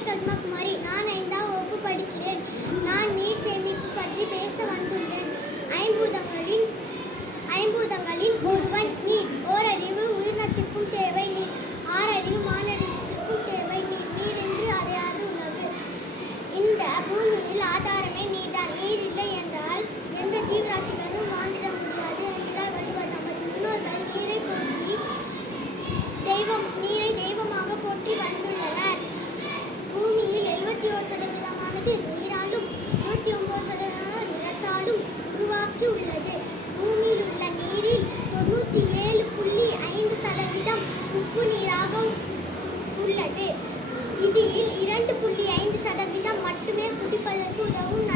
பெயர் கல்மகுமாரி. நான் 5ஆம் வகுப்பு படிக்கிறேன். நான் நீர் சேமிப்பு பற்றி பேச வந்துள்ளேன். ஐம்பூதங்களில் ஒருவன் நீர். ஓரறிவு உயிரினத்திற்கும் தேவை நீர். ஆறறிவு மானிடத்திற்கும் தேவை நீர். நீரின்றி அலையாது உலகு. இந்த பூமியில் ஆதாரமே நீர்தான். நீர் இல்லை என்றால் எந்த ஜீவராசிகளும் வாழ்ந்திட முடியாது என்கிறார் வள்ளுவர். நமது முன்னோர்கள் நீரை தெய்வமாக போற்றி வந்துள்ளனர். பூமியில் 71% நீராலும் 29% நிலத்தாலும் உருவாக்கி உள்ளது. பூமியில் உள்ள நீரில் 97.5% உப்பு நீராக உள்ளது. இதில் 2.5% மட்டுமே குடிப்பதற்கு உதவும்